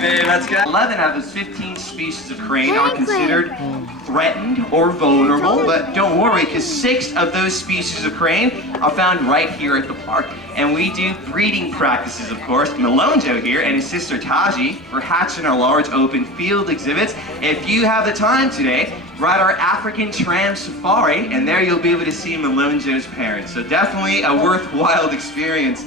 very much, guys. 11 out of those 15 species of crane are considered threatened or vulnerable, but don't worry, because 6 of those species of crane are found right here at the park. And we do breeding practices, of course. Malone Joe here and his sister Taji were hatched in our large open field exhibits. If you have the time today, ride our African tram safari, and there you'll be able to see Malone Joe's parents. So definitely a worthwhile experience.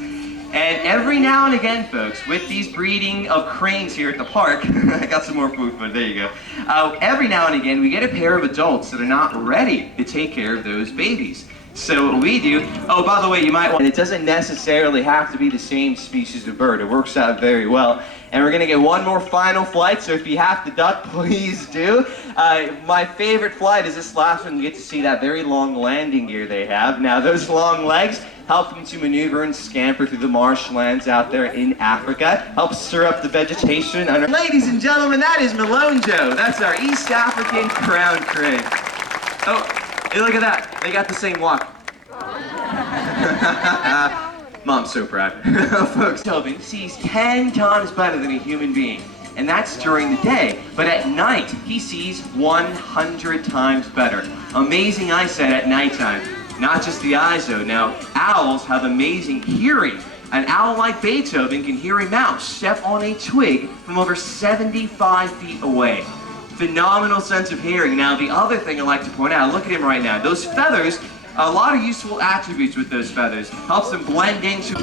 And every now and again, folks, with these breeding of cranes here at the park, I got some more food, but there you go. Every now and again, we get a pair of adults that are not ready to take care of those babies. So what we do, oh, by the way, you might want, and it doesn't necessarily have to be the same species of bird. It works out very well. And we're gonna get one more final flight, so if you have to duck, please do. My favorite flight is this last one. You get to see that very long landing gear they have. Now, those long legs help them to maneuver and scamper through the marshlands out there in Africa. Helps stir up the vegetation. Ladies and gentlemen, that is Malone Joe. That's our East African crown crane. Oh, hey, look at that. They got the same walk. Mom's so proud. Folks, Tobin sees 10 times better than a human being. And that's during the day. But at night, he sees 100 times better. Amazing eyesight at nighttime. Not just the eyes, though. Now, owls have amazing hearing. An owl like Beethoven can hear a mouse step on a twig from over 75 feet away. Phenomenal sense of hearing. Now, the other thing I like to point out, look at him right now. Those feathers, a lot of useful attributes with those feathers. Helps them blend into...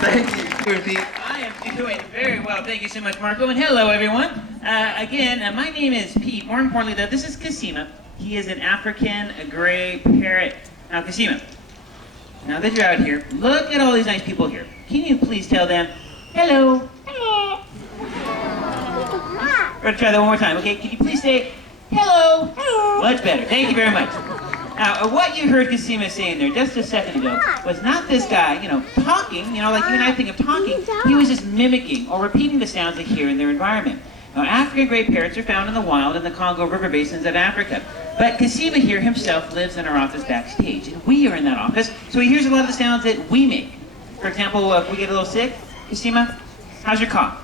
Thank you, Pete. I am doing very well. Thank you so much, Marco. And hello, everyone. Again, my name is Pete. More importantly, though, this is Kasima. He is an African gray parrot. Now, Kasima, now that you're out here, look at all these nice people here. Can you please tell them, hello? Hello. We're going to try that one more time, okay? Can you please say, hello? Hello. Much better. Thank you very much. Now, what you heard Kasima saying there just a second ago was not this guy, talking, like you and I think of talking. He was just mimicking or repeating the sounds they hear in their environment. Now, African gray parrots are found in the wild in the Congo River basins of Africa. But Kasima here himself lives in our office backstage, and we are in that office, so he hears a lot of the sounds that we make. For example, if we get a little sick, Kasima, how's your cough?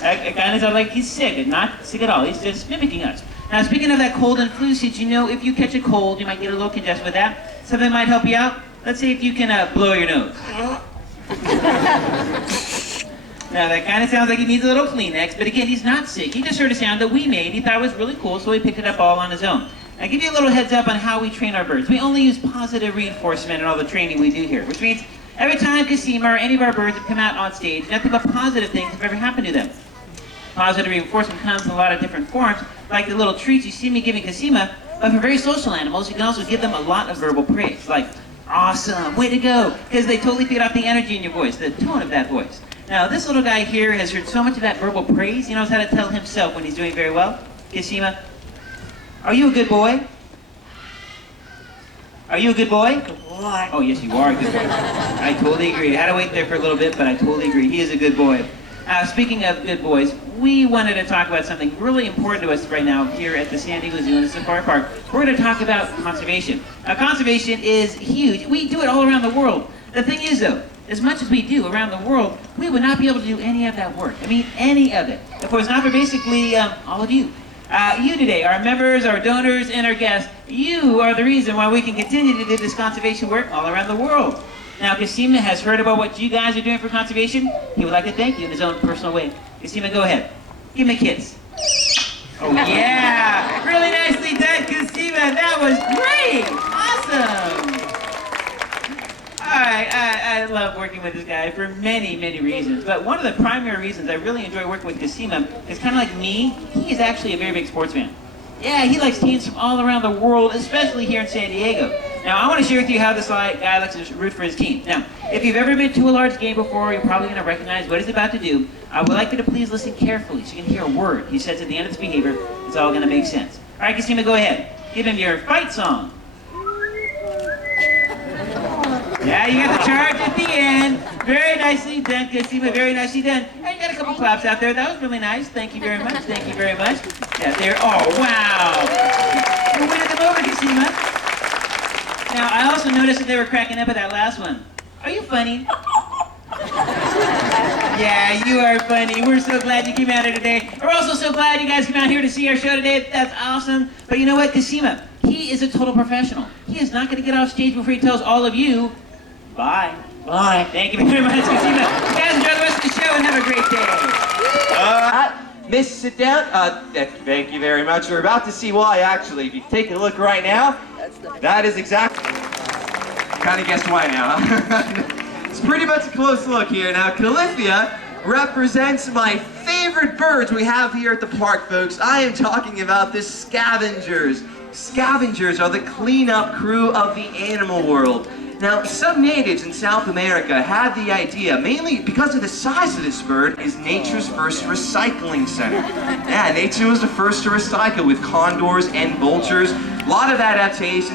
It kind of sounds like he's sick, and not sick at all. He's just mimicking us. Now, speaking of that cold and flu, did you know if you catch a cold, you might get a little congested with that? Something might help you out? Let's see if you can blow your nose. Now, that kind of sounds like he needs a little Kleenex, but again, he's not sick. He just heard a sound that we made. He thought it was really cool, so he picked it up all on his own. I'll give you a little heads up on how we train our birds. We only use positive reinforcement in all the training we do here, which means every time Kasima or any of our birds have come out on stage, nothing but positive things have ever happened to them. Positive reinforcement comes in a lot of different forms, like the little treats you see me giving Kasima, but for very social animals, you can also give them a lot of verbal praise, like, awesome, way to go, because they totally feed off the energy in your voice, the tone of that voice. Now, this little guy here has heard so much of that verbal praise, he knows how to tell himself when he's doing very well. Kasima, are you a good boy? Are you a good boy? Good boy. Oh, yes, you are a good boy. I totally agree. I had to wait there for a little bit, but I totally agree. He is a good boy. Speaking of good boys, we wanted to talk about something really important to us right now here at the San Diego Zoo and Safari Park. We're going to talk about conservation. Conservation is huge. We do it all around the world. The thing is, though, as much as we do around the world, we would not be able to do any of that work. I mean, any of it. If it was not for basically all of you. You today, our members, our donors, and our guests, you are the reason why we can continue to do this conservation work all around the world. Now, Kasima has heard about what you guys are doing for conservation. He would like to thank you in his own personal way. Kasima, go ahead. Give him a kiss. Oh, yeah! Really nicely done, Kasima. That was great! Awesome! All right, I love working with this guy for many, many reasons. But one of the primary reasons I really enjoy working with Kasima is kind of like me. He is actually a very big sports fan. Yeah, he likes teams from all around the world, especially here in San Diego. Now, I want to share with you how this guy likes to root for his team. Now, if you've ever been to a large game before, you're probably going to recognize what he's about to do. I would like you to please listen carefully so you can hear a word he says at the end of this behavior. It's all going to make sense. All right, Kasima, go ahead. Give him your fight song. Yeah, you got the charge at the end. Very nicely done, Kasima. Very nicely done. And you got a couple claps out there. That was really nice. Thank you very much. Thank you very much. Yeah, there. Oh, wow. You're winning them over, Kasima. Now, I also noticed that they were cracking up at that last one. Are you funny? Yeah, you are funny. We're so glad you came out here today. We're also so glad you guys came out here to see our show today. That's awesome. But you know what, Kasima? He is a total professional. He is not going to get off stage before he tells all of you, bye. Bye. Thank you very much, Kasima. You guys enjoy the rest of the show and have a great day. Miss, sit down. Thank you very much. We're about to see why, actually. If you take a look right now, that is exactly... Kind of guessed why now, huh? It's pretty much a close look here. Now, Calithia represents my favorite birds we have here at the park, folks. I am talking about the scavengers. Scavengers are the cleanup crew of the animal world. Now, some natives in South America had the idea, mainly because of the size of this bird, is nature's first recycling center. Yeah, nature was the first to recycle with condors and vultures. A lot of adaptations.